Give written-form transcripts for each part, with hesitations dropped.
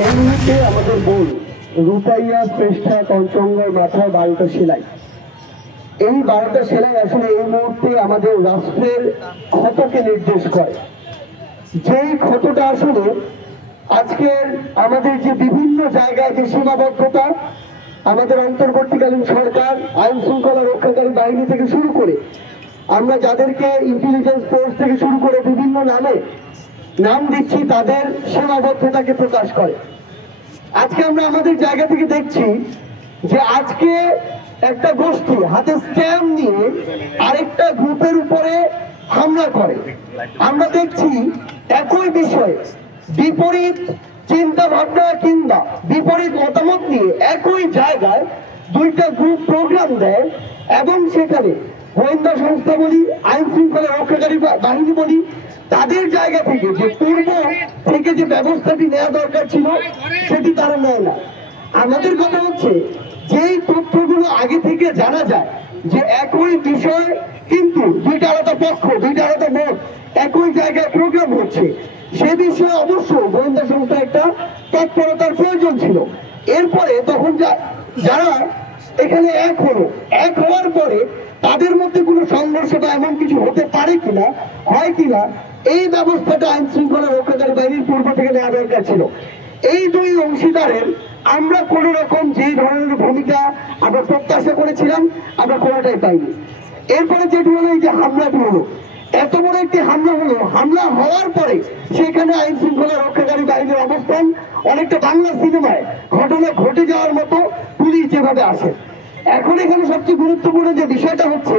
এই মুহূর্তে আমাদের বোন রূপাইয়া শ্রেষ্ঠা কঞ্চঙ্গার মাথায় 12টা সেলাই। এই 12টা সেলাই আসলে এই মুহূর্তে আমাদের রাষ্ট্রের ক্ষতকে নির্দেশ করে। যেই ক্ষতটা আসলে আজকের আমাদের যে বিভিন্ন জায়গায় যে সীমাবদ্ধতা, আমাদের অন্তর্বর্তীকালীন সরকার আইন শৃঙ্খলা রক্ষাকারী বাহিনী থেকে শুরু করে আমরা যাদেরকে ইন্টেলিজেন্স ফোর্স থেকে শুরু করে বিভিন্ন নাম দিচ্ছি, তাদের সীমাবদ্ধতাকে প্রকাশ করে। আজকে আমরা আমাদের জায়গা থেকে দেখছি যে আজকে একটা গোষ্ঠী হাতে স্ট্যাম্প নিয়ে আরেকটা গ্রুপের উপরে হামলা করে। আমরা দেখছি একই বিষয়ে বিপরীত চিন্তা ভাবনা কিংবা বিপরীত মতামত নিয়ে একই জায়গায় দুইটা গ্রুপ প্রোগ্রাম দেয় এবং সেখানে গোয়েন্দা সংস্থা বলি, আইন শৃঙ্খলা রক্ষাকারী বাহিনী বলি, তাদের জায়গা থেকে যে পূর্ব থেকে যে ব্যবস্থাটি নেওয়া দরকার ছিল সেটি তারা নেয় না। আমাদের কথা হচ্ছে যেই তথ্যগুলো আগে থেকে জানা যায় যে একই বিষয় কিন্তু দুইটা আলাদা পক্ষ, দুইটা আলাদা মত একই জায়গায় প্রোগ্রাম হচ্ছে, সে বিষয়ে অবশ্যই গোয়েন্দা সংস্থা একটা তৎপরতার প্রয়োজন ছিল। এরপরে তখন যারা এখানে এক হওয়ার পরে তাদের মধ্যে কোনো সংঘর্ষ বা এমন কিছু হতে পারে কিনা, হয় কিনা, এই ব্যবস্থাটা আইন শৃঙ্খলা রক্ষাকারী বাহিনীর পূর্ব থেকে নেওয়া দরকার ছিল। এই দুই অংশীদারের আমরা কোন রকম যে ধরনের ভূমিকা আমরা প্রত্যাশা করেছিলাম আমরা কোনোটাই পাইনি। এরপরে যেটি হলো এই যে হামলাটি হলো, এত বড় একটি হামলা হলো, হামলা হওয়ার পরে সেখানে আইন শৃঙ্খলা রক্ষাকারী বাহিনীর অবস্থান অনেকটা বাংলা সিনেমায় ঘটনা ঘটে যাওয়ার মতো পুলিশ যেভাবে আসে। এখন এখানে সবচেয়ে গুরুত্বপূর্ণ যে বিষয়টা হচ্ছে,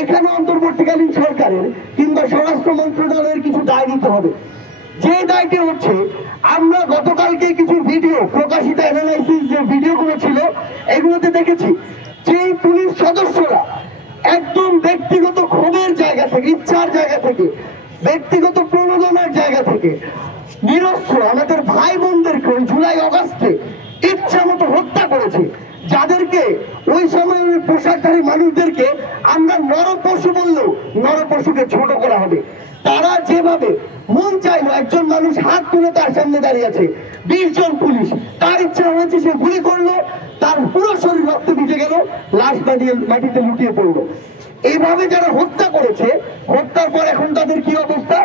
এখানে অন্তর্বর্তীকালীন সরকারের কিংবা স্বরাষ্ট্র মন্ত্রণালয়ের কিছু দায় নিতে হবে। যে দায়টি হচ্ছে, আমরা গতকালকে কিছু ভিডিও প্রকাশিত অ্যানালাইসিস যে ভিডিওগুলো ছিল এগুলোতে দেখেছি যে পুলিশ সদস্যরা একদম ব্যক্তিগত ক্ষোভের জায়গা থেকে, ইচ্ছার জায়গা থেকে, ব্যক্তিগত প্রণোদনার জায়গা থেকে নিরস্ত্র আমাদের ভাই বোনদেরকে জুলাই অগাস্টে ইচ্ছা মতো হত্যা করেছে, যাদেরকে ওই সময় ওই পোশাকধারী মানুষদেরকে আমরা নরপশু বললেও নরপশুকে ছোট করা হবে। তারা যেভাবে মন চাইলো, একজন মানুষ হাত তুলে তার সামনে দাঁড়িয়ে আছে, 20 জন পুলিশ, তার ইচ্ছা হয়েছে সে গুলি করলো, তার পুরো শরীর রক্তে ভিজে গেল, লাশ মাটিতে লুটিয়ে পড়লো। এইভাবে যারা হত্যা করেছে, হত্যার পর এখন তাদের কি অবস্থা,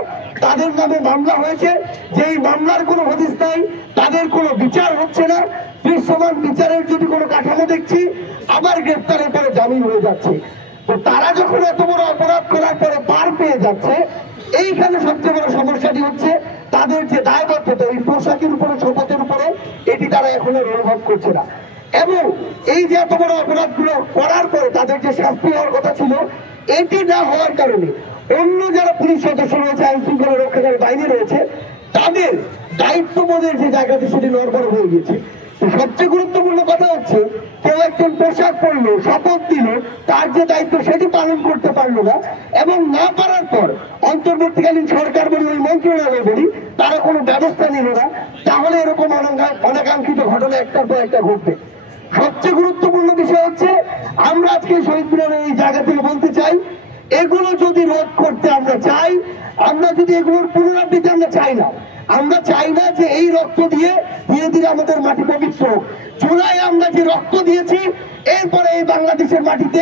তাদের নামে মামলা হয়েছে, যেই মামলার কোনো হদিস নাই, তাদের কোনো বিচার হচ্ছে না, দৃশ্যমান বিচারের যদি কোনো কাঠামো দেখছি, আবার গ্রেফতারের পরে জামিন হয়ে যাচ্ছে। তো তারা যখন এত বড় অপরাধ করার পরে পার পেয়ে যাচ্ছে, এইখানে সবচেয়ে বড় সমস্যাটি হচ্ছে তাদের যে দায়বদ্ধতা এই পোশাকের উপরে, শপথের উপরে, এটি তারা এখনো অনুভব করছে না। এবং এই যে এত বড় অপরাধগুলো করার পরে তাদের যে শাস্তি হওয়ার কথা ছিল, এটি না হওয়ার কারণে অন্য যারা পুলিশ সদস্য রয়েছে, আইন শৃঙ্খলা রক্ষাকারী বাহিনী রয়েছে, তাদের দায়িত্ববোধের যে জায়গাটি সেটি নড়বড় হয়ে গেছে। সবচেয়ে গুরুত্বপূর্ণ কথা হচ্ছে, কেউ একজন পোশাক পরলো, শপথ দিল, তার যে দায়িত্ব সেটি পালন করতে পারলো না, এবং না পারার পর অন্তর্বর্তীকালীন সরকার বলি, ওই মন্ত্রণালয় বলি, তারা কোনো ব্যবস্থা নিল না, তাহলে এরকম অনাকাঙ্ক্ষিত ঘটনা একটার পর একটা ঘটবে। সবচেয়ে গুরুত্বপূর্ণ বিষয় হচ্ছে, আমরা আজকে শহীদ মিনারের এই জায়গা থেকে বলতে চাই, এগুলো যদি রোধ করতে আমরা চাই, আমরা যদি এগুলোর পুনরাবৃত্তি আমরা চাই না, আমরা চাই না যে এই রক্ত দিয়ে ধীরে ধীরে আমাদের মাটি পবিত্র হোক। জুলাই আমরা যে রক্ত দিয়েছি, এরপরে এই বাংলাদেশের মাটিতে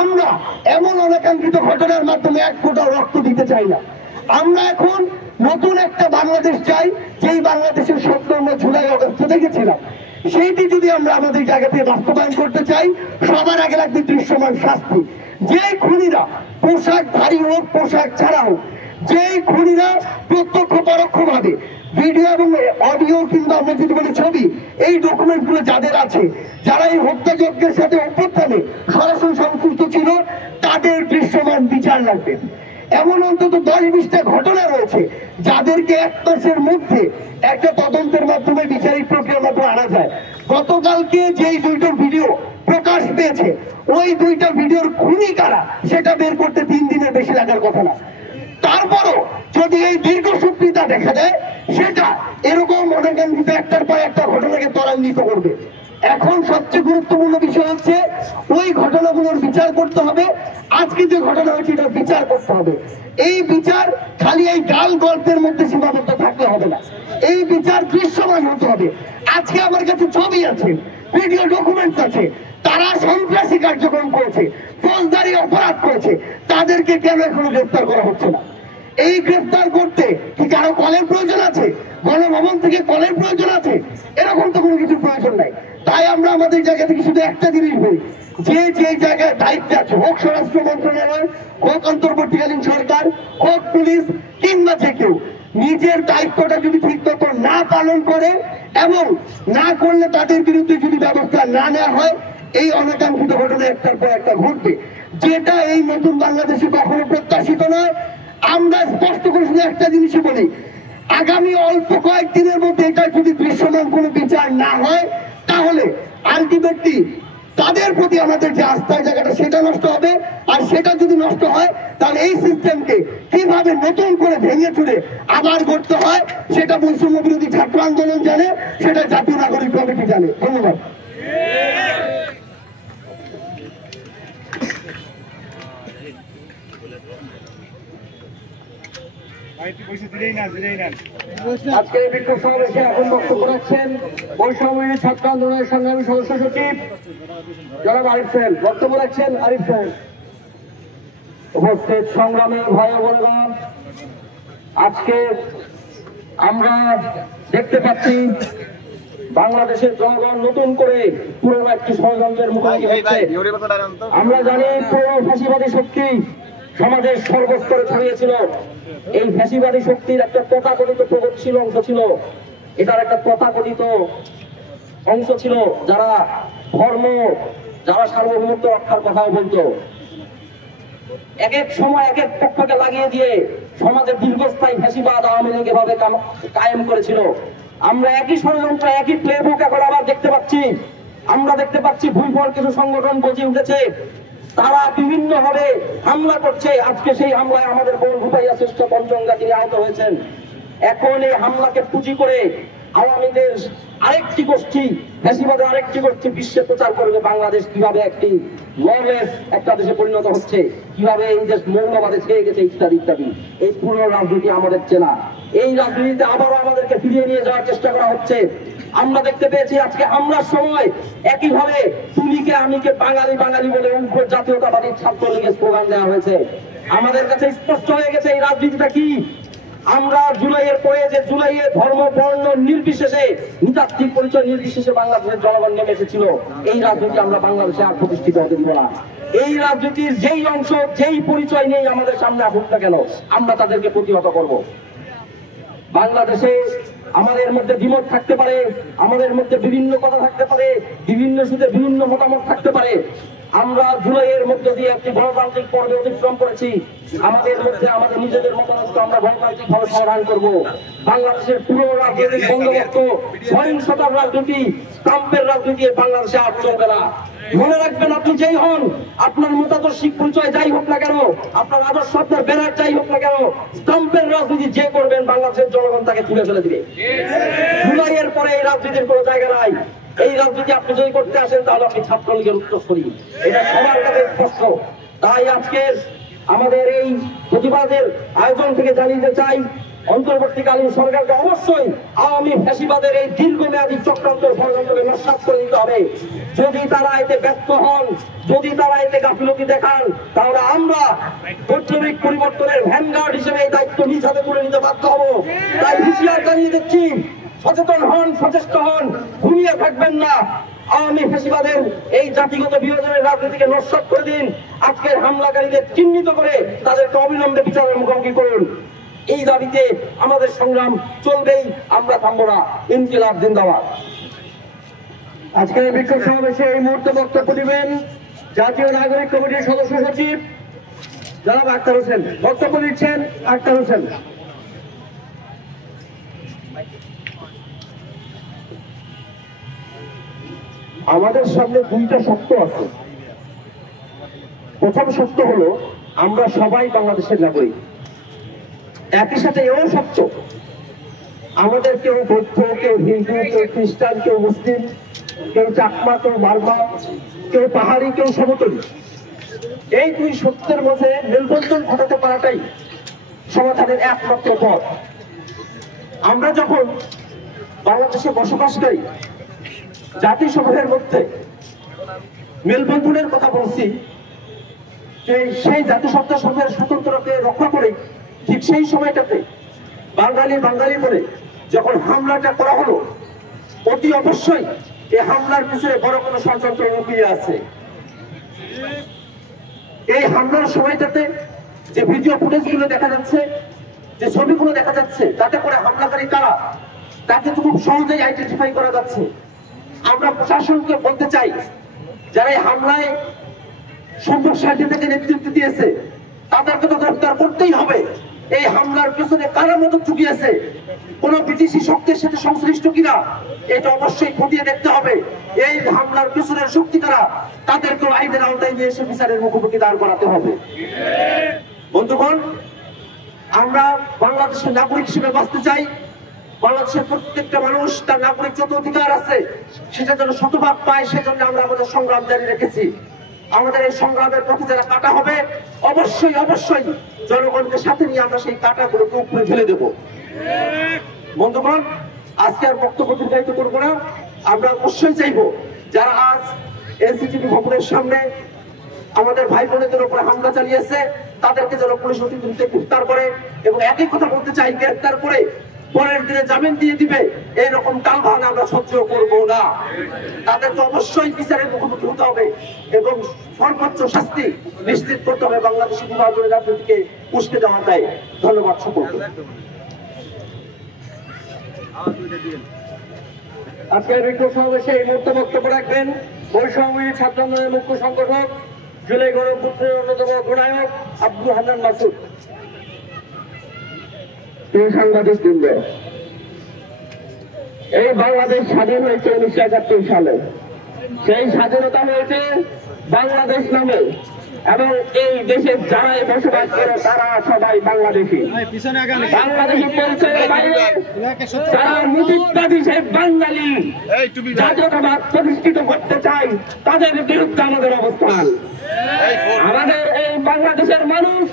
আমরা এমন অনাকাঙ্ক্ষিত ঘটনার মাধ্যমে এক ফোঁটা রক্ত দিতে চাই না। আমরা এখন নতুন একটা বাংলাদেশ চাই, যেই বাংলাদেশের স্বপ্ন আমরা জুলাই অগস্টে দেখেছিলাম, সেইটি যদি আমরা আমাদের জায়গা থেকে বাস্তবায়ন করতে চাই, সবার আগে লাগবে দৃশ্যমান শাস্তি। যে খুনিরা পোশাকধারী হোক, পোশাক ছাড়া হোক, যে খুনিরা প্রত্যক্ষ পরোক্ষ ভাবে ভিডিও এবং অডিও কিংবা আমরা যদি বলি ছবি, এই ডকুমেন্ট গুলো যাদের আছে, যারা এই হত্যাযজ্ঞের সাথে অভ্যুত্থানে সরাসরি সংশ্লিষ্ট ছিল, তাদের দৃশ্যমান বিচার লাগবে। এমন অন্তত 10-20টা ঘটনা রয়েছে যাদেরকে 1 মাসের মধ্যে একটা তদন্তের মাধ্যমে বিচারিক প্রক্রিয়ার মাধ্যমে আনা যায়। গতকালকে যেই 2টা ভিডিও প্রকাশ পেয়েছে, ওই 2টা ভিডিওর খুনি কারা সেটা বের করতে 3 দিনের বেশি লাগার কথা না। তারপরও যদি এই দীর্ঘসূত্রিতা দেখা যায়, সেটা এরকম অনাকাঙ্ক্ষিত একটার পর একটা ঘটনাকে ত্বরান্বিত করবে। এখন সবচেয়ে গুরুত্বপূর্ণ বিষয় হচ্ছে, ওই ঘটনাগুলোর বিচার করতে হবে। আজকে যে ঘটনা হয়েছে এটার বিচার করতে হবে। এই বিচার খালি এই গাল গল্পের মধ্যে সীমাবদ্ধ থাকলে হবে না, এই বিচার দৃশ্যমান সচেতন হতে হবে। আজকে আমার কাছে ছবি আছে, ভিডিও ডকুমেন্টস আছে, তারা সন্ত্রাসী কার্যক্রম করেছে, ফৌজদারি অপরাধ করেছে, তাদেরকে কেন এখনো গ্রেফতার করা হচ্ছে না? এই গ্রেফতার করতে কি কারো কলের প্রয়োজন আছে? গণভবন থেকে কলের প্রয়োজন আছে? এরকম তো কোনো কিছু প্রয়োজন নাই। তাই আমরা আমাদের জায়গা থেকে শুধু একটা জিনিস বলি, যে যে জায়গায় দায়িত্বে আছে, হোক স্বরাষ্ট্র মন্ত্রণালয়, হোক অন্তর্বর্তীকালীন সরকার, হোক পুলিশ, কিংবা যে কেউ, নিজের দায়িত্বটা যদি ঠিক মতো না পালন করে এবং না করলে তাদের বিরুদ্ধে যদি ব্যবস্থা না নেওয়া হয়, এই অনাকাঙ্ক্ষিত ঘটনা একটার পর একটা ঘটবে, যেটা এই নতুন বাংলাদেশে কখনো প্রত্যাশিত নয়। আমরা স্পষ্ট করে শুধু একটা জিনিসই বলি, আগামী অল্প কয়েকদিনের মধ্যে এটা যদি দৃশ্যমান কোনো বিচার না হয়, তাহলে আলটিমেটলি তাদের প্রতি আমাদের যে আস্থার জায়গাটা সেটা নষ্ট হবে। আর সেটা যদি নষ্ট হয়, তাহলে এই সিস্টেমকে কিভাবে নতুন করে ভেঙে চুরে আবার করতে হয়, সেটা বৈষম্য বিরোধী ছাত্র আন্দোলন জানে, সেটা জাতীয় নাগরিক কমিটি জানে। ধন্যবাদ। আজকে এই বিক্ষোভ সমাবেশে এখন বক্তব্য রাখছেন বৈষম্য বিরোধী ছাত্র আন্দোলনের সংগ্রামী সদস্য সচিব জনাব আরিফ সাহেব। বক্তব্য রাখছেন আরিফ সাহেব। উপস্থিত সংগ্রামী ভাই বোনেরা, আজকে আমরা দেখতে পাচ্ছি বাংলাদেশের জনগণ নতুন করে পুরনো একটি ষড়যন্ত্রের মুখোমুখি হচ্ছে। আমরা জানি পুরো ফ্যাসিবাদী শক্তি সমাজের সর্বস্তরে ছড়িয়েছিল। এই ফ্যাসিবাদী শক্তির একটা তথাকথিত প্রগতিশীল অংশ ছিল, এটার একটা তথাকথিত অংশ ছিল যারা ধর্ম, যারা সার্বভৌমত্ব রক্ষার কথাও বলতো। এক এক সময় এক এক পক্ষকে লাগিয়ে দিয়ে সমাজের দীর্ঘস্থায়ী ফ্যাসিবাদ আওয়ামী লীগ এভাবে কায়েম করেছিল। আমরা একই ষড়যন্ত্র, একই প্লেবুক এখন আবার দেখতে পাচ্ছি। আমরা দেখতে পাচ্ছি ভুইফল কিছু সংগঠন গজিয়ে উঠেছে, তারা বিভিন্ন ভাবে হামলা করছে। আজকে সেই হামলায় আমাদের বোন রূপাইয়া শ্রেষ্ঠ পঞ্চঙ্গা তিনি আহত হয়েছেন। এখন এই হামলাকে পুঁজি করে আওয়ামীদের আরেকটি গোষ্ঠী, ফ্যাসিবাদের আরেকটি গোষ্ঠী বিশ্বে প্রচার করবে বাংলাদেশ কিভাবে একটি ললেস একটা দেশে পরিণত হচ্ছে, কিভাবে এই দেশ মৌলবাদে ছেয়ে গেছে, ইত্যাদি ইত্যাদি। এই পুরো রাজনীতি আমাদের চেনা। এই রাজনীতিতে আবারও আমাদেরকে ফিরিয়ে নিয়ে যাওয়ার চেষ্টা করা হচ্ছে। আমরা দেখতে পেয়েছি আজকে হামলার সময় একইভাবে তুমিকে আমিকে বাঙালি বাঙালি বলে উগ্র জাতীয়তাবাদী ছাত্রলীগের স্লোগান দেওয়া হয়েছে। আমাদের কাছে স্পষ্ট হয়ে গেছে এই রাজনীতিটা কি। আমরা জুলাইয়ের পরে যে জুলাইয়ে ধর্ম বর্ণ নির্বিশেষে, নৃতাত্ত্বিক পরিচয় নির্বিশেষে বাংলাদেশের জনগণ নেমে এসেছিল, এই রাজনীতি আমরা বাংলাদেশে আর প্রতিষ্ঠিত হতে দিব না। এই রাজনীতির যেই অংশ, যেই পরিচয় নেই আমাদের সামনে আসুক না কেন, আমরা তাদেরকে প্রতিহত করব। বাংলাদেশে আমাদের মধ্যে দ্বিমত থাকতে পারে, আমাদের মধ্যে বিভিন্ন কথা থাকতে পারে, বিভিন্ন সুদে বিভিন্ন মতামত থাকতে পারে। আমরা জুলাইয়ের মধ্য দিয়ে একটি গণতান্ত্রিক পর্বে অতিক্রম করেছি। আমাদের মধ্যে আমাদের নিজেদের মতামত আমরা গণতান্ত্রিক ভাবে সমাধান করব। বাংলাদেশের পুরো রাজনৈতিক বন্দোবস্ত, সহিংসতার রাজনীতি, স্টাম্পের রাজনীতি বাংলাদেশে আর চলবে না। মনে রাখবেন, আপনি যেই হন, আপনার মতাদর্শিক পরিচয় যাই হোক না কেন, আপনার আদর্শ, আপনার ব্যানার যাই হোক না কেন, স্টাম্পের রাজনীতি যে করবেন বাংলাদেশের জনগণ তাকে তুলে ফেলে দিবে। জুলাইয়ের পরে এই রাজনীতির কোনো জায়গা নাই। এই রাজনীতি আপনি যদি করতে আসেন তাহলে আপনি ছাত্রলীগের উত্তরসূরি, এটা সবার কাছে স্পষ্ট। তাই আজকে আমাদের এই প্রতিবাদের আয়োজন থেকে জানিয়ে চাই, অন্তর্বর্তীকালীন সরকারকে অবশ্যই আওয়ামী ফ্যাসিবাদের এই দীর্ঘমেয়াদী চক্রান্ত ষড়যন্ত্রকে নস্যাৎ করে দিতে হবে। যদি তারা এতে ব্যর্থ হন, যদি তারা এতে গাফিলতি দেখান, তাহলে আমরা বৈপ্লবিক পরিবর্তনের ভ্যানগার্ড হিসেবে এই দায়িত্ব নিজ হাতে তুলে নিতে বাধ্য হব। তাই হুঁশিয়ার জানিয়ে দিচ্ছি, সচেতন হন, সচেষ্ট হন, ঘুমিয়ে থাকবেন না। আওয়ামী ফ্যাসিবাদের এই জাতিগত বিভাজনের রাজনীতিকে নস্যাৎ করে দিন। আজকের হামলাকারীদের চিহ্নিত করে তাদেরকে অবিলম্বে বিচারের মুখোমুখি করুন। এই দাবিতে আমাদের সংগ্রাম চলবেই, আমরা থামবো না। ইনকিলাব জিন্দাবাদ। আজকের এই বিক্ষোভ সমাবেশে এই মুহূর্তে বক্তব্য দিবেন জাতীয় নাগরিক কমিটির সদস্য সচিব জনাব আক্তার হোসেন। বক্তব্য দিচ্ছেন আক্তার হোসেন। আমাদের সামনে দুইটা সত্য আছে। প্রথম সত্য হলো আমরা সবাই বাংলাদেশের নাগরিক। একই সাথে এও সত্য আমাদের কেউ বৌদ্ধ, কেউ হিন্দু, কেউ খ্রিস্টান, কেউ মুসলিম, কেউ চাকমা, কেউ মারমা, কেউ পাহাড়ি, কেউ সমতলী, এই দুই সত্যের মধ্যে মেলবন্ধন ঘটাতে পারাটাই সমাধানের একমাত্র পথ। আমরা যখন বাংলাদেশে বসবাসকারী জাতিসমূহের মধ্যে মেলবন্ধনের কথা বলছি, যে সেই জাতিসত্তা সমূহের স্বতন্ত্রকে রক্ষা করে ঠিক সেই সময়টাতে বাঙালি বলে যখন হামলাটা করা হলো, অতি অবশ্যই এই হামলার পিছনে বড় কোনো ষড়যন্ত্র লুকিয়ে আছে। এই হামলার সময়টাতে যে ভিডিও ফুটেজগুলো দেখা যাচ্ছে, যে ছবিগুলো দেখা যাচ্ছে, তাতে করে হামলাকারী কারা তা কিন্তু খুব সহজেই আইডেন্টিফাই করা যাচ্ছে। আমরা প্রশাসনকে বলতে চাই, যারা এই হামলায় সম্মুখ সারিতে থেকে নেতৃত্ব দিয়েছে তাদেরকে তো গ্রেফতার করতেই হবে। এই হামলার পেছনে কারা মদত চুকিয়েছে, কোন বিদেশি শক্তির সাথে সংশ্লিষ্ট কিনা, এটা অবশ্যই খতিয়ে দেখতে হবে। এই হামলার পেছনের শক্তি কারা, তাদেরকে আইনের আওতায় নিয়ে এসে বিচারের মুখোমুখি দাঁড় করাতে হবে। বন্ধুগণ, আমরা বাংলাদেশের নাগরিক হিসেবে বাঁচতে চাই। বাংলাদেশের প্রত্যেকটা মানুষ তার নাগরিক যত অধিকার আছে সেটা যেন শতভাগ পায়, সেজন্য আমরা আমাদের সংগ্রাম জারি রেখেছি। আমাদের এই সংগ্রামের পথে যারা কাটা হবে, অবশ্যই অবশ্যই জনগণকে সাথে নিয়ে আমরা সেই কাটাগুলোকে উপরে ফেলে দেব। বন্ধুগণ, আজকে আর বক্তব্য দীর্ঘায়িত করবো না। আমরা অবশ্যই চাইবো যারা আজ এনসিটিভি ভবনের সামনে আমাদের ভাই বোনদের উপরে হামলা চালিয়েছে তাদেরকে যেন পুলিশ অতি দ্রুত গ্রেফতার করে, এবং একই কথা বলতে চাই, গ্রেফতার করে পরের দিনে জামিন দিয়ে দিবে এইরকম টালবাহানা আমরা সহ্য করবো না। তাদেরকে অবশ্যই বিচারের মুখোমুখি হতে হবে এবং সর্বোচ্চ শাস্তি নিশ্চিত করতে হবে বাংলাদেশের বিভাজনের রাজনীতিকে উস্কে দেওয়া দেয়। ধন্যবাদ সকলকে। আজকের বিক্ষোভ সমাবেশে এই মুহূর্তে বক্তব্য রাখবেন বৈষম্য ছাত্র আন্দোলনের মুখ্য সংগঠক, জুলাই গণঅভ্যুত্থানের অন্যতম অগ্রনায়ক আব্দুল হান্নান মাসুদ। সাংবাদিক বৃন্দ, এই বাংলাদেশ স্বাধীন হয়েছে 1971 সালে। সেই স্বাধীনতা হয়েছে বাংলাদেশ নামে, এবং এই দেশে যারাই বসবাস করে তারা সবাই বাংলাদেশি। বাংলাদেশি পরিচয়ের বাইরে যারা মুজিববাদী সেই বাঙালি জাতীয়তাবাদ প্রতিষ্ঠিত করতে চায় তাদের বিরুদ্ধে আমাদের অবস্থান। আমাদের এই বাংলাদেশের মানুষ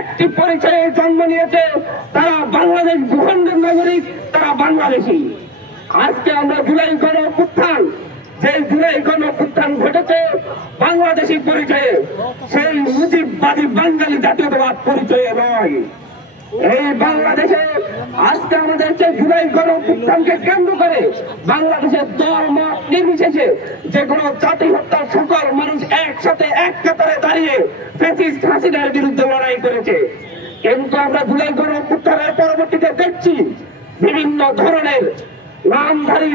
একটি পরিচয়ে জন্ম নিয়েছে, তারা বাংলাদেশ ভূখণ্ডের নাগরিক, তারা বাংলাদেশি। আজকে আমরা জুলাই গণঅভ্যুত্থান, যে জুলাই গণঅভ্যুত্থান ঘটেছে বাংলাদেশি পরিচয়ে, সেই মুজিববাদী বাঙালি জাতীয়তাবাদ পরিচয়ে নয়। এই বাংলাদেশে আজকে আমাদের যে জুলাই গণঅভ্যুত্থানকে কেন্দ্র করে বাংলাদেশের দল মত নির্বিশেষে যে কোনো জাতি হত্যার সকল মানুষ একসাথে এক কাতারে দাঁড়িয়ে ফ্যাসিস্ট হাসিনার বিরুদ্ধে লড়াই করেছে। কিন্তু আমরা জুলাই গণঅভ্যুত্থানের পরবর্তীতে দেখছি বিভিন্ন ধরনের নামধারী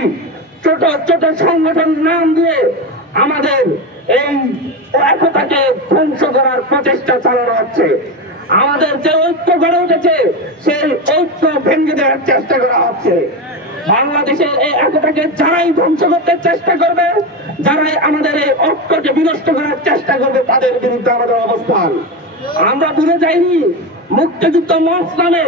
ছোট ছোট সংগঠন নাম দিয়ে আমাদের এই একতাকে ধ্বংস করার প্রচেষ্টা চালানো হচ্ছে। আমাদের যে ঐক্য গড়ে উঠেছে সেই ঐক্য ভেঙে দেওয়ার চেষ্টা করা হচ্ছে। বাংলাদেশের এই একতাকে যারাই ধ্বংস করতে চেষ্টা করবে, যারাই আমাদের এই ঐক্যকে বিনষ্ট করার চেষ্টা করবে, তাদের বিরুদ্ধে আমাদের অবস্থান। আমরা ভুলে যাইনি মুক্তিযুদ্ধ মঞ্চ নামে,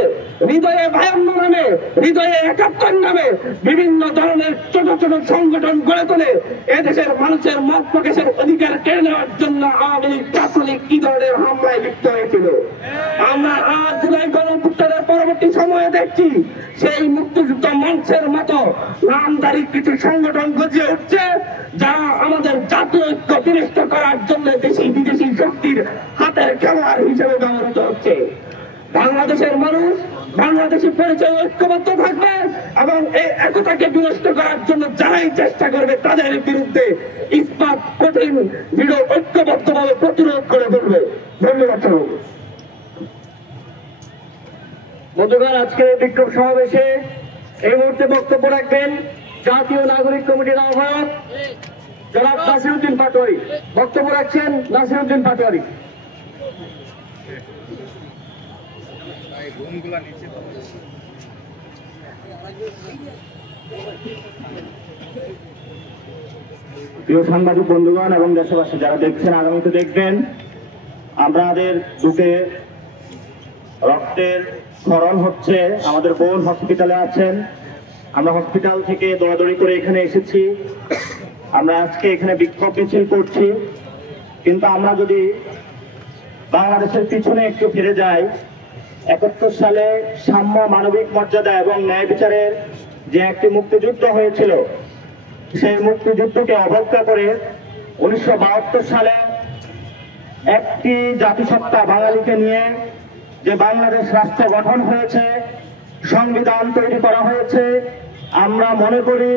হৃদয়ে 52 নামে, হৃদয়ে 71 নামে বিভিন্ন ধরনের ছোট ছোট সংগঠন গড়ে তোলে এদেশের মানুষের মত প্রকাশের অধিকার কেড়ে নেওয়ার জন্য আওয়ামী লীগ ছাত্রলীগ কি ধরনের হামলায় লিপ্ত হয়েছিল। আমরা আজ জুলাই গণঅভ্যুত্থানের পরবর্তী সময়ে দেখছি সেই মুক্তিযুদ্ধ মঞ্চের মতো নামধারী কিছু সংগঠন গজিয়ে উঠছে, যারা আমাদের জাতীয় ঐক্য বিনষ্ট করার জন্য দেশি বিদেশি শক্তির হাতের খেলোয়াড় হিসেবে ব্যবহৃত হচ্ছে। বাংলাদেশের মানুষ বাংলাদেশি পরিচয় ঐক্যবদ্ধ থাকবে এবং এই একতাকে বিনষ্ট করার জন্য যারাই চেষ্টা করবে তাদের বিরুদ্ধে ইস্পাত কঠিন দৃঢ় ঐক্যবদ্ধভাবে প্রতিরোধ করে তুলবে। ধন্যবাদ। বন্ধুগণ, আজকের বিক্ষোভ সমাবেশে এই মুহূর্তে বক্তব্য রাখবেন জাতীয় নাগরিক কমিটির আহ্বায়ক জনাব নাসিরউদ্দিন পাটোয়ারি। বক্তব্য রাখছেন নাসিরউদ্দিন পাটোয়ারি। প্রিয় সাংবাদিক বন্ধুগণ এবং দেশবাসী যারা দেখছেন, আগামীতে দেখবেন, আমাদের বুকে রক্তের স্মরণ হচ্ছে। আমাদের বোন হসপিটালে আছেন, আমরা হসপিটাল থেকে দৌড়াদৌড়ি করে এখানে এসেছি। আমরা আজকে এখানে বিক্ষোভ মিছিল করছি, কিন্তু আমরা যদি বাংলাদেশের পিছনে একটু ফিরে যাই, 71 সালে সাম্য, মানবিক মর্যাদা এবং ন্যায় বিচারের যে একটি মুক্তিযুদ্ধ হয়েছিল, সেই মুক্তিযুদ্ধকে অবজ্ঞা করে 1972 সালে একটি জাতিসত্তা বাঙালিকে নিয়ে যে বাংলাদেশ রাষ্ট্র গঠন হয়েছে, সংবিধান তৈরি করা হয়েছে, আমরা মনে করি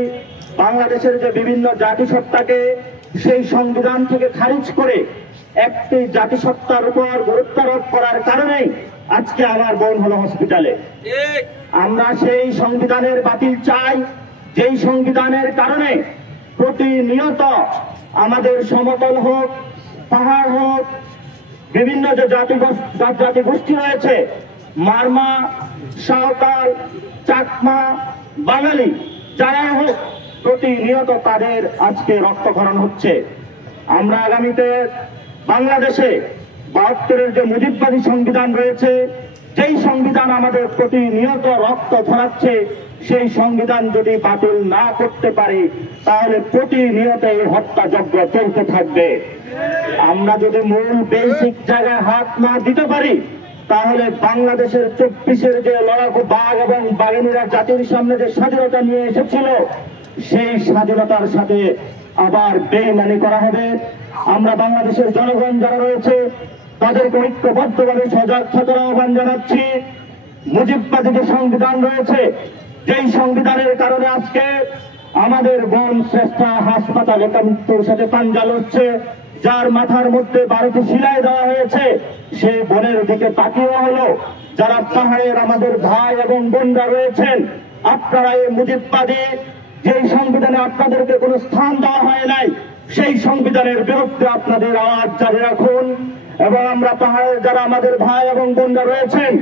বাংলাদেশের যে বিভিন্ন জাতিসত্তাকে সেই সংবিধান থেকে খারিজ করে একটি জাতিসত্তার উপর গুরুত্ব আরোপ করার কারণেই আজকে আমার বোন হলো হসপিটালে। আমরা সেই সংবিধানের বাতিল চাই, যেই সংবিধানের কারণে প্রতিনিয়ত আমাদের সমতল হোক, পাহাড় হোক, বিভিন্ন যে জাতিগোষ্ঠী রয়েছে, মারমা, সাঁওতাল, চাকমা, বাঙালি যারাই হোক, প্রতিনিয়ত তাদের আজকে রক্তক্ষরণ হচ্ছে। আমরা আগামীতে বাংলাদেশে 72-এর যে মুজিববাদী সংবিধান রয়েছে, যেই সংবিধান আমাদের প্রতিনিয়ত রক্ত ঝরাচ্ছে, সেই সংবিধান যদি বাতিল না করতে পারি তাহলে প্রতিনিয়ত এই হত্যাযজ্ঞ চলতে থাকবে। আমরা যদি মূল বেসিক জায়গায় হাত না দিতে পারি তাহলে বাংলাদেশের 24-এর যে লড়াকু বাঘ এবং বাঘিনীরা জাতির সামনে যে স্বাধীনতা নিয়ে এসেছিল, সেই স্বাধীনতার সাথে আবার বেইমানি করা হবে। আমরা বাংলাদেশের জনগণ যারা রয়েছে তাদেরকে ঐক্যবদ্ধভাবে সজাগ থাকার আহ্বান জানাচ্ছি। মুজিববাদী যে সংবিধান রয়েছে, যেই সংবিধানের কারণে আজকে আমাদের বোন শ্রেষ্ঠা হাসপাতালে মৃত্যুর সাথে পাঞ্জা লড়ছে, যার মাথার মধ্যে 12টি সেলাই দেওয়া হয়েছে, সেই বোনের দিকে তাকিয়ে হলো। যারা পাহাড়ের আমাদের ভাই এবং বোনরা রয়েছেন, আপনারা এই মুজিববাদী যেই সংবিধানে আপনাদেরকে কোনো স্থান দেওয়া হয় নাই, সেই সংবিধানের বিরুদ্ধে আপনাদের আওয়াজ জারি রাখুন। এবং আমরা পাহাড়ের যারা আমাদের ভাই এবং বোনরা রয়েছেন,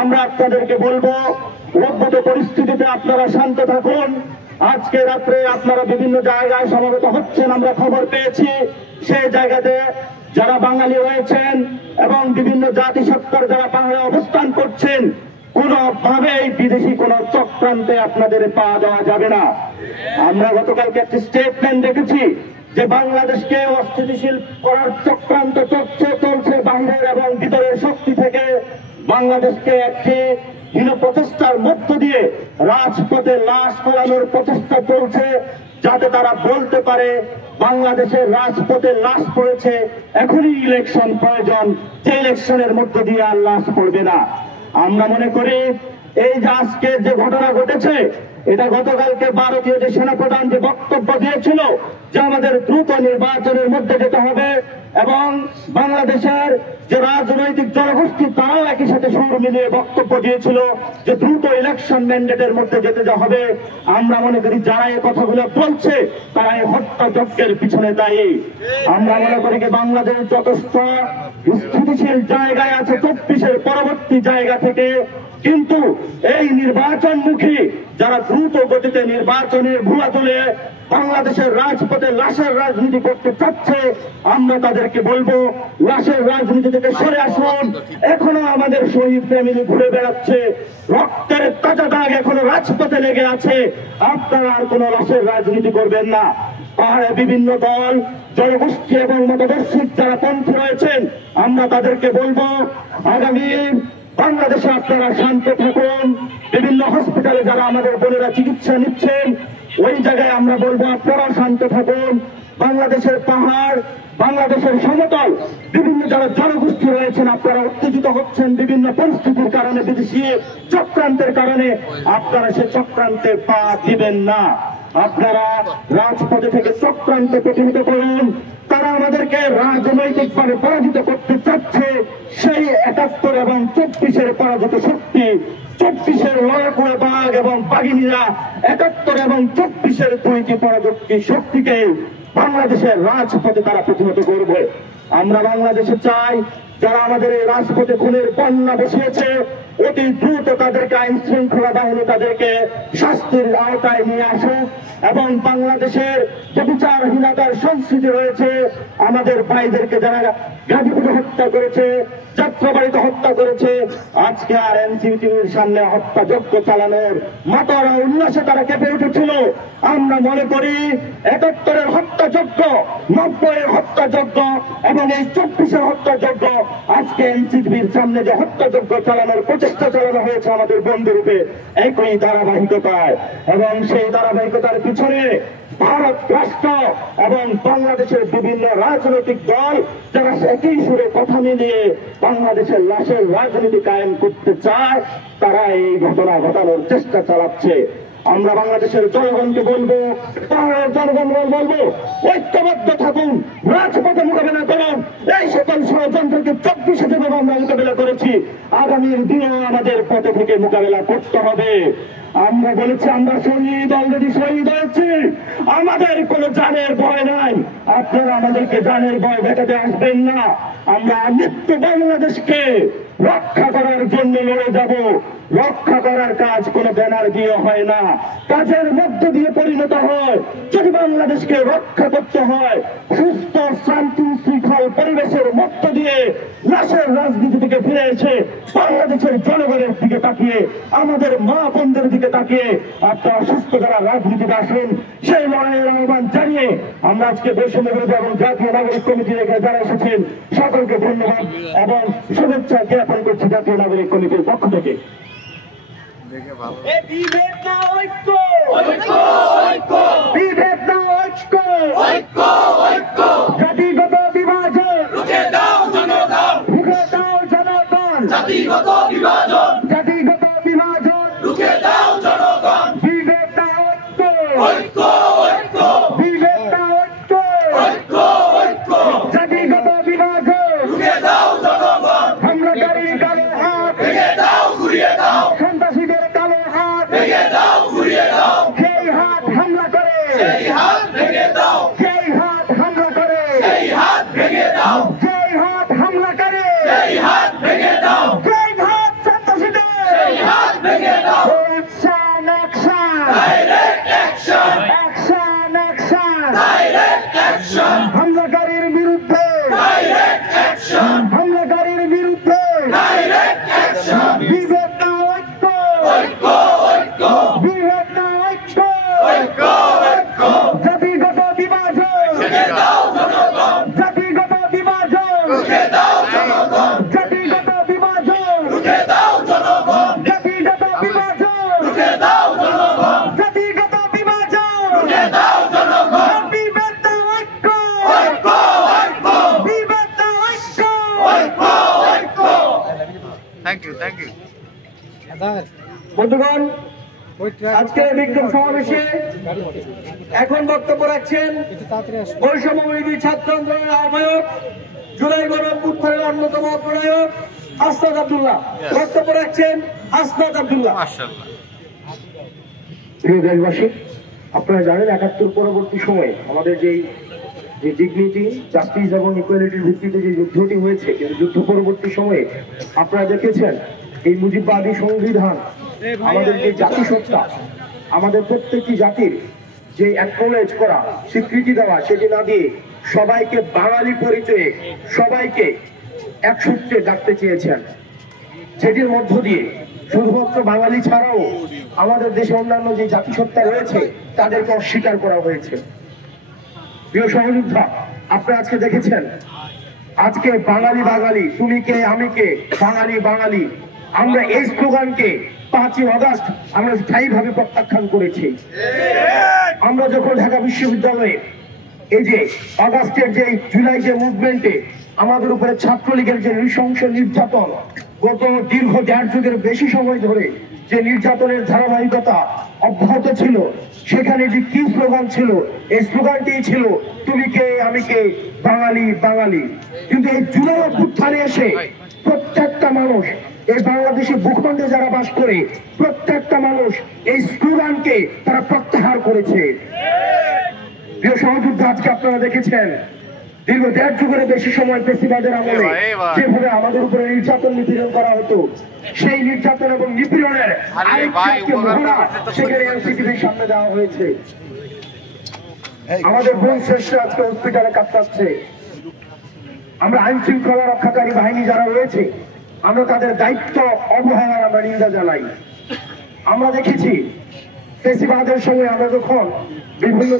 আমরা আপনাদেরকে বলবো, উদ্ভূত পরিস্থিতিতে আপনারা শান্ত থাকুন। আজকে রাত্রে আপনারা বিভিন্ন জায়গায় সমবেত হচ্ছেন, আমরা খবর পেয়েছি। সেই জায়গাতে যারা বাঙালি রয়েছেন এবং বিভিন্ন জাতিসত্তার যারা পাহাড়ে অবস্থান করছেন, কোনোভাবেই বিদেশি কোন চক্রান্তে আপনাদের পা দেওয়া যাবে না। আমরা গতকালকে একটি স্টেটমেন্ট দেখেছি যে বাংলাদেশকে অস্থিতিশীল করার চক্রান্ত চলছে বাহিরের এবং ভিতরের শক্তি থেকে। বাংলাদেশকে একটি হীন প্রচেষ্টার মধ্য দিয়ে রাজপথে লাশ ফেলানোর প্রচেষ্টা চলছে, যাতে তারা বলতে পারে বাংলাদেশের রাজপথে লাশ পড়েছে, এখনই ইলেকশন প্রয়োজন, যে ইলেকশনের মধ্য দিয়ে আর লাশ পড়বে না। আমরা মনে করি এই যে আজকে যে ঘটনা ঘটেছে, এটা গতকালকে ভারতীয় যে সেনাপ্রধান যে বক্তব্য দিয়েছিল যে আমাদের দ্রুত নির্বাচনের মধ্যে যেতে হবে এবং বাংলাদেশের যে রাজনৈতিক জনগোষ্ঠী তারাও একই সাথে সুর মিলিয়ে বক্তব্য দিয়েছিল যে দ্রুত ইলেকশন ম্যান্ডেটের মধ্যে যেতে হবে। আমরা মনে করি যারা এই কথাগুলো বলছে তারা এই হত্যাযজ্ঞের পিছনে দায়ী। আমরা মনে করি যে বাংলাদেশ যথেষ্ট স্থিতিশীল জায়গায় আছে 24-এর পরবর্তী জায়গা থেকে, কিন্তু এই নির্বাচনমুখী যারা দ্রুত গতিতে নির্বাচনের ভুয়া তুলে বাংলাদেশের রাজপথে লাশের রাজনীতি করতে চাচ্ছে, আমরা তাদেরকে বলবো লাশের রাজনীতি থেকে সরে আসুন। এখনো আমাদের শহীদ ফ্যামিলি ঘুরে বেড়াচ্ছে, রক্তের তাজা দাগ এখনো রাজপথে লেগে আছে। আপনারা আর কোন লাশের রাজনীতি করবেন না। পাহাড়ে বিভিন্ন দল, জনগোষ্ঠী এবং মতাদর্শিক যারা পন্থী রয়েছেন, আমরা তাদেরকে বলবো আগামী বাংলাদেশে আপনারা শান্ত থাকুন। বিভিন্ন হসপিটালে যারা আমাদের বোনেরা চিকিৎসা নিচ্ছেন, ওই জায়গায় আমরা বলবো আপনারা শান্ত থাকুন। বাংলাদেশের পাহাড়, বাংলাদেশের সমতল, বিভিন্ন যারা জনগোষ্ঠী রয়েছেন, আপনারা উত্তেজিত হচ্ছেন বিভিন্ন পরিস্থিতির কারণে, বিদেশি চক্রান্তের কারণে। আপনারা সে চক্রান্তে পা দিবেন না। আপনারা রাজপথে থেকে চক্রান্ত প্রতিহত করুন। তারা আমাদেরকে রাজনৈতিকভাবে পরাজিত করতে চাচ্ছে। সেই 71 এবং 24-এর পরাজিত শক্তি, 24-এর লড়াকু বাঘ এবং বাঘিনীরা 71 এবং 24-এর দুইটি পরাজয়ী শক্তিকে বাংলাদেশের রাজপথে তারা প্রতিহত করবে। আমরা বাংলাদেশে চাই যারা আমাদের এই রাজপথে খুনের বন্যা বসিয়েছে, অতি দ্রুত তাদেরকে আইন শৃঙ্খলা বাহিনী তাদেরকে শাস্তির আওতায় নিয়ে আসুক এবং বাংলাদেশের যে বিচারহীনতার সংস্কৃতি রয়েছে, আমাদের ভাইদেরকে যারা গাজীপুরে হত্যা করেছে, যাত্রাবাড়িতে হত্যা করেছে, আজকে আর এনসিটিভির সামনে হত্যাযজ্ঞ চালানোর মাতারা উল্লাসে তারা কেঁপে উঠেছিল। আমরা মনে করি 71-এর হত্যাযজ্ঞ, 90-এর হত্যাযজ্ঞ এবং এই 24-এর হত্যাযজ্ঞ, আজকে এনসিটিভির সামনে যে হত্যাযজ্ঞ চালানোর প্রচেষ্টা চেষ্টা চালানো হয়েছে আমাদের বন্ধুরূপে একই ধারাবাহিকতায়, এবং সেই ধারাবাহিকতার পিছনে ভারত রাষ্ট্র এবং বাংলাদেশের বিভিন্ন রাজনৈতিক দল যারা একই সুরে কথা মিলিয়ে বাংলাদেশের লাশের রাজনীতি কায়েম করতে চায়, তারা এই ঘটনা ঘটানোর চেষ্টা চালাচ্ছে। আমরা বাংলাদেশের জনগণকে বলবো, পাহাড়ের জনগণকে বলবো, ঐক্যবদ্ধ থাকুন, রাজপথে মোকাবেলা করুন। এই সকল ষড়যন্ত্রকে 24 যেভাবে আমরা মোকাবেলা করেছি, আগামীর দিনেও আমাদের পথে থেকে মোকাবেলা করতে হবে। আমরা বলেছি আমরা শহীদ, অলরেডি শহীদ হয়েছি, আমাদের কোনো জানের ভয় নাই। আপনারা আমাদেরকে জানের ভয় দেখাতে আসবেন না। আমরা নিত্য বাংলাদেশকে রক্ষা করার জন্য লড়ে যাব। রক্ষা করার কাজ কোনো ব্যানার দিয়ে হয় না, কাজের মধ্য দিয়ে পরিণত হয়। যদি বাংলাদেশকে রক্ষা করতে হয়, সুস্থ শান্তি শৃঙ্খল পরিবেশের মধ্য দিয়ে লাশের রাজনীতি থেকে ফিরে এসে বাংলাদেশের জনগণের দিকে তাকিয়ে, আমাদের মা বোনদের দিকে তাকিয়ে আপনারা সুস্থ করার রাজনীতিতে আসুন। সেই লড়াইয়ের আহ্বান জানিয়ে আমরা আজকে বৈষম্য বিরোধী এবং জাতীয় নাগরিক কমিটি রেখে যারা এসেছেন সকলকে ধন্যবাদ এবং শুভেচ্ছা জ্ঞাপন করছি জাতীয় নাগরিক কমিটির পক্ষ থেকে। বিভেদ না ঐক্য, বিভেদ না ঐক্য, জাতিগত বিভাজন রুখে দাও জনগণ, জাতিগত বিভাজন রুখে দাও জনগণ। বিভেদ না ঐক্য, বিভেদ না ঐক্য, জাতিগত বিভাজন রুখে দাও জনগণ। হামলাকারীর কালো হাত ভেঙে দাও, ঘুরিয়ে দাও, সন্ত্রাসীদের কালো হাত ভেঙে দাও, ঘুরিয়ে দাও। সেই হাত হামলা করে, সেই হাত ভেঙে দাও, সেই হাত হামলা করে, সেই হাত ভেঙে দাও, সেই হাত হামলা করে, সেই হাত ভেঙে দাও, সেই হাত সন্ত্রাসীদের, সেই হাত ভেঙে দাও। Action, action, direct action, action, action, direct action. হামলাকারীর বিরুদ্ধে ডাইরেক্ট অ্যাকশন, হামলাকারীর বিরুদ্ধে ডাইরেক্ট অ্যাকশন। বিভেদ না ঐক্য, বিভেদ না ঐক্য, জাতিগত বিভাজন রুখে দাও জনগণ, জাতিগত বিভাজন রুখে দাও জনগণ, জাতিগত বিভাজন রুখে দাও জনগণ, জাতিগত বিভাজন রুখে দাও জনগণ, জাতিগত বিভাজন রুখে দাও জনগণ। বিভেদ না ঐক্য, বিভেদ না ঐক্য। থ্যাংক ইউ বন্ধুগণ, আজকের বিক্ষোভ সমাবেশে এখন বক্তব্য রাখছেন বৈষম্য বিরোধী ছাত্র আন্দোলনের আহ্বায়ক, জুলাই গণঅভ্যুত্থানের অন্যতম অগ্রনায়ক হাসনাত আব্দুল্লাহ। বক্তব্য রাখছেন হাসনাত আব্দুল্লাহ। প্রিয় দেশবাসী, আপনারা জানেন ৭১ পরবর্তী সময়ে আমাদের যে ডিগনিটি, জাস্টিস এবং ইকুয়ালিটির ভিত্তিতে যে যুদ্ধটি হয়েছে, কিন্তু যুদ্ধ পরবর্তী সময়ে আপনারা দেখেছেন এই মুজিববাদী সংবিধান আমাদের যে জাতিসত্তা, আমাদের প্রত্যেকটি জাতির যে অ্যাকনোলেজ করা, স্বীকৃতি দেওয়া, সেটি না দিয়ে সবাইকে বাঙালি পরিচয়ে সবাইকে এক সূত্রে ডাকতে চেয়েছেন, যেটির মধ্য দিয়ে শুধুমাত্র বাঙালি ছাড়াও আমাদের দেশে অন্যান্য যে জাতিসত্তা রয়েছে তাদেরকে অস্বীকার করা হয়েছে। প্রিয় সহযোদ্ধা, আপনারা আজকে দেখেছেন, আজকে বাঙালি বাঙালি, তুমি কে আমি কে, বাঙালি বাঙালি, আমরা এই স্লোগানকে 5ই আগস্ট আমরা স্থায়ীভাবে প্রত্যাখ্যান করেছি। আমরা যখন ঢাকা বিশ্ববিদ্যালয়ে এই যে আগস্টের যে জুলাই যে মুভমেন্টে আমাদের উপরে ছাত্রলীগের যে নৃশংস নির্যাতন, গত দীর্ঘ 1.5 যুগের বেশি সময় ধরে যে নির্যাতনের ধারাবাহিকতা অব্যাহত ছিল, সেখানে যে কি স্লোগান ছিল, এই স্লোগানটি ছিল তুমি কে আমি কে, বাঙালি বাঙালি। কিন্তু এই জুলাই অভ্যুত্থানে এসে প্রত্যেকটা মানুষ, এই বাংলাদেশে ভূখণ্ডে যারা বাস করে, প্রত্যেকটা মানুষ এই স্লোগানকে তারা প্রত্যাহার করেছে। প্রিয় সহযোদ্ধা, আজকে আপনারা দেখেছেন দীর্ঘ 1.5 যুগের বেশি সময় ফেসিবাদের আমলে যেভাবে আমাদের উপরে নির্যাতন নিপীড়ন করা হতো, সেই নির্যাতন এবং নিপীড়নের সেখানে এনসিটিভির সামনে দেওয়া হয়েছে। আমাদের বোন শ্রেষ্ঠ আজকে হসপিটালে কাটাচ্ছে। আমরা আইন শৃঙ্খলা রক্ষাকারী বাহিনী যারা রয়েছে, আমরা তাদের দায়িত্ব অবহেলার আমরা নিন্দা জানাই। আমরা দেখেছি ফেসিবাদের সময় আমরা যখন বিভিন্ন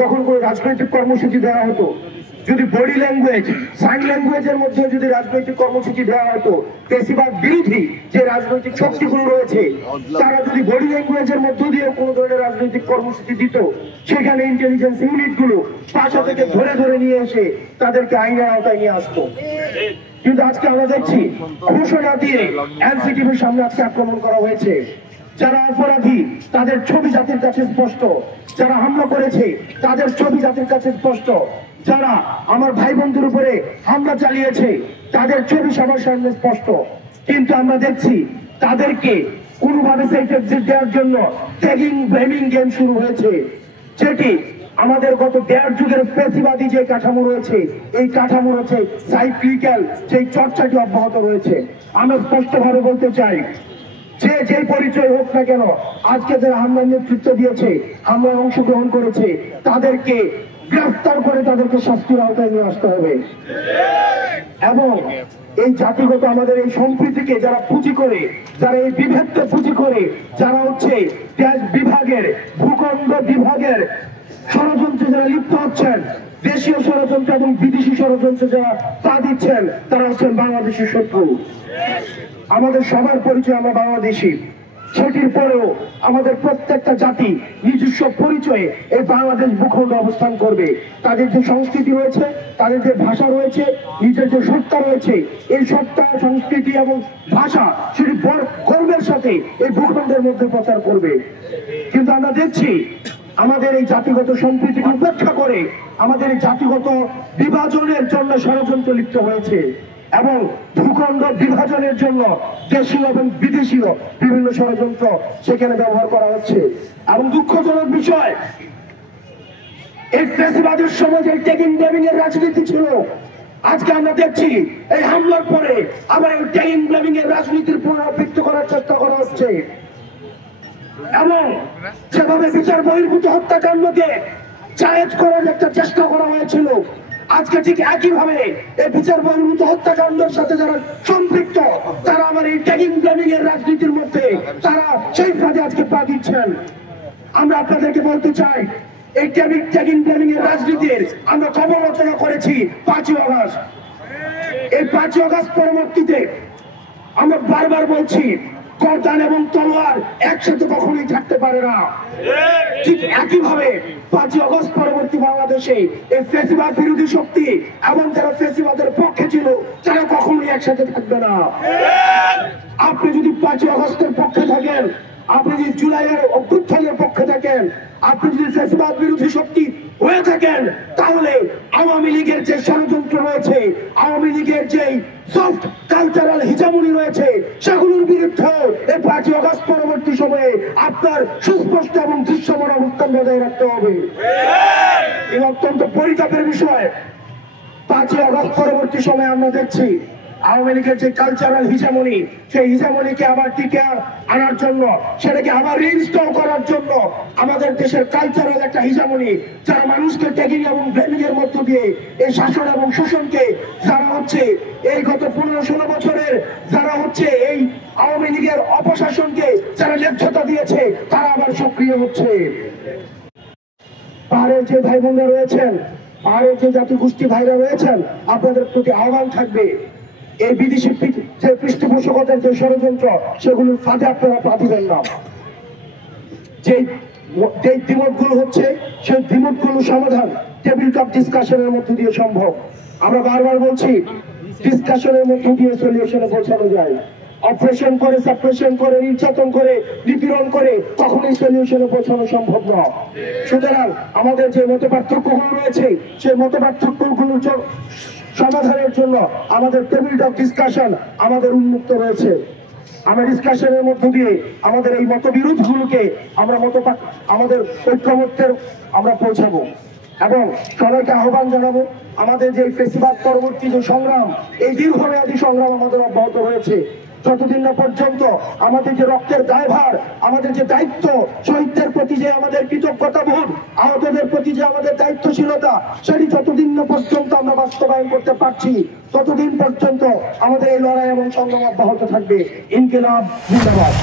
যখন কোনো রাজনৈতিক কর্মসূচি দেওয়া হতো, যদি বডি ল্যাঙ্গুয়েজ, সাইন ল্যাঙ্গুয়েজের মধ্যে যদি রাজনৈতিক কর্মসূচি দেওয়া হতো, ফেসিবাদ বিরোধী যে রাজনৈতিক শক্তিগুলো রয়েছে তারা যদি বডি ল্যাঙ্গুয়েজের মধ্য দিয়ে কোনো ধরনের রাজনৈতিক কর্মসূচি দিত, সেখানে ইন্টেলিজেন্স ইউনিটগুলো বাসা থেকে ধরে ধরে নিয়ে এসে তাদেরকে আইনের আওতায় নিয়ে আসতো। কিন্তু আজকে আমরা দেখছি ঘোষণা দিয়ে এনসিটিভির সামনে আজকে আক্রমণ করা হয়েছে। যারা অপরাধী তাদের ছবি জাতির কাছে স্পষ্ট, যারা হামলা করেছে তাদের ছবি জাতির কাছে স্পষ্ট, যারা আমার ভাই বন্ধুর উপরে হামলা চালিয়েছে তাদের ছবি সবার সামনে স্পষ্ট। কিন্তু আমরা দেখছি তাদেরকে কোনোভাবে সেফ এক্সিট দেওয়ার জন্য ট্যাগিং ব্লেমিং গেম শুরু হয়েছে, যেটি আমাদের গত 1.5 যুগের ফেসিবাদী যে কাঠামো রয়েছে এই কাঠামো রয়েছে সাইক্লিক্যাল যে চর্চাটি অব্যাহত রয়েছে। আমরা স্পষ্টভাবে বলতে চাই যে পরিচয় হোক না কেন, আজকে যারা হামলার নেতৃত্ব দিয়েছে, হামলায় অংশগ্রহণ করেছে, তাদেরকে গ্রেফতার করে তাদেরকে শাস্তির আওতায় নিয়ে আসতে হবে। এবং এই জাতিগত আমাদের এই সম্প্রীতিকে যারা পুঁজি করে, যারা এই বিভেদকে পুঁজি করে, যারা হচ্ছে দেশ বিভাগের, ভূখণ্ড বিভাগের ষড়যন্ত্রে যারা লিপ্ত হচ্ছেন, দেশীয় ষড়যন্ত্র এবং বিদেশি ষড়যন্ত্রে যারা পা দিচ্ছেন, তারা হচ্ছেন বাংলাদেশের শত্রু। আমাদের সবার পরিচয় আমরা বাংলাদেশী, সেটির পরেও আমাদের প্রত্যেকটা জাতি নিজস্ব পরিচয়ে এই বাংলাদেশ ভূখণ্ড অবস্থান করবে। তাদের যে সংস্কৃতি রয়েছে, তাদের যে ভাষা রয়েছে, নিজের যে সত্তা রয়েছে, এই সত্তা, সংস্কৃতি এবং ভাষা সেটি গর্বের সাথে এই ভূখণ্ডের মধ্যে প্রচার করবে। কিন্তু আমরা দেখছি আমাদের এই জাতিগত সম্প্রীতিকে উপেক্ষা করে আমাদের এই জাতিগত বিভাজনের জন্য ষড়যন্ত্র লিপ্ত হয়েছে এবং ভূখণ্ড বিভাজনের জন্য দেশীয় এবং বিদেশীয় বিভিন্ন ষড়যন্ত্র সেখানে ব্যবহার করা হচ্ছে। এবং দুঃখজনক বিষয়, এই ফেসিবাদের সময় যে ট্যাগিং ব্লেমিং এর রাজনীতি ছিল, আজকে আমরা দেখছি এই হামলার পরে আবার এই ট্যাগিং ব্লেমিং এর রাজনীতির পুনরাবৃত্তি করার চেষ্টা করা হচ্ছে। এবং যেভাবে বিচার বহির্ভূত হত্যাকাণ্ডকে জায়েজ করার একটা চেষ্টা করা হয়েছিল, আজকে ঠিক একইভাবে এই বিচার বহির্ভূত হত্যাকাণ্ডের সাথে যারা সম্পৃক্ত, তারা আমার এই ট্যাগিং ব্লেমিং এর রাজনীতির মধ্যে তারা সেই ফাঁদে আজকে পা দিচ্ছেন। আমরা আপনাদেরকে বলতে চাই, এই ট্যাগিং ব্লেমিং এর রাজনীতির আমরা সমালোচনা করেছি 5ই আগস্ট। এই 5ই আগস্ট পরবর্তীতে আমরা বারবার বলছি, গর্দান এবং তলোয়ার একসাথে কখনোই থাকতে পারে না। ঠিক একইভাবে 5ই আগস্ট পরবর্তী বাংলাদেশে এই ফেসিবাদ বিরোধী শক্তি এবং যারা ফেসিবাদের পক্ষে ছিল তারা কখনোই একসাথে থাকবে না। আপনি যদি 5ই আগস্টের পক্ষে থাকেন, আপনি যদি জুলাইয়ের অভ্যুত্থানের পক্ষে থাকেন, আপনি যদি ফেসিবাদ বিরোধী শক্তি হয়ে থাকেন, তাহলে আওয়ামী লীগের যে ষড়যন্ত্র রয়েছে, আওয়ামী লীগের যে সফট কালচারাল হিজামনি রয়েছে, সেগুলোর বিরুদ্ধে এই 5ই আগস্ট পরবর্তী সময়ে আপনার সুস্পষ্ট এবং দৃশ্যমান অবস্থান বজায় রাখতে হবে। এই অত্যন্ত পরিতাপের বিষয়, 5ই আগস্ট পরবর্তী সময়ে আমরা দেখছি আওয়ামী লীগের যে কালচারাল হিজামনি, সেই হিজামনিকে আবার টিকে আনার জন্য, সেটাকে আবার রিইনস্টল করার জন্য আমাদের দেশের কালচারাল একটা হিজামনি, যারা মানুষকে ট্যাগিং এবং ব্লেমিং এর মধ্য দিয়ে এই শাসন এবং শোষণকে, যারা হচ্ছে এই গত 15-16 বছরের যারা হচ্ছে এই আওয়ামী লীগের অপশাসনকে যারা ন্যায্যতা দিয়েছে, তারা আবার সক্রিয় হচ্ছে। পাহাড়ের যে ভাই বোনরা রয়েছেন, পাহাড়ের যে জাতিগোষ্ঠী ভাইরা রয়েছেন, আপনাদের প্রতি আহ্বান থাকবে, এই বিদেশি যে পৃষ্ঠপোষকতার যে ষড়যন্ত্র, সেগুলোর ফাঁদে আপনারা পা দিবেন না। যে দ্বিমতগুলো হচ্ছে, সেই দ্বিমতগুলো সমাধান টেবিল টপ ডিসকাশনের মধ্য দিয়ে সম্ভব। আমরা বারবার বলছি, ডিসকাশনের মধ্য দিয়ে সলিউশনে পৌঁছানো যায়। অপারেশন করে, সাপ্রেশন করে, নির্যাতন করে, নিপীড়ন করে কখনোই সলিউশনে পৌঁছানো সম্ভব নয়। সুতরাং আমাদের যে মত পার্থক্যগুলো রয়েছে, সেই মত পার্থক্যগুলোর সমাধানের জন্য আমাদের টেবিল টপ ডিসকাশন আমাদের উন্মুক্ত রয়েছে। আমরা ডিসকাশনের মধ্য দিয়ে আমাদের এই মতবিরোধগুলোকে আমরা আমাদের ঐক্যমত্যের আমরা পৌঁছাবো এবং সবাইকে আহ্বান জানাবো, আমাদের যে ফেসিবাদ পরবর্তী যে সংগ্রাম, এই দীর্ঘমেয়াদী সংগ্রাম আমাদের অব্যাহত রয়েছে। যতদিন না পর্যন্ত আমাদের যে রক্তের দায়ভার, আমাদের যে দায়িত্ব, শহীদদের প্রতি যে আমাদের কৃতজ্ঞতাবোধ, আহতদের প্রতি যে আমাদের দায়িত্বশীলতা, সেটি যতদিন না পর্যন্ত আমরা বাস্তবায়ন করতে পারছি, ততদিন পর্যন্ত আমাদের এই লড়াই এবং সংগ্রাম অব্যাহত থাকবে। ইনকিলাব জিন্দাবাদ।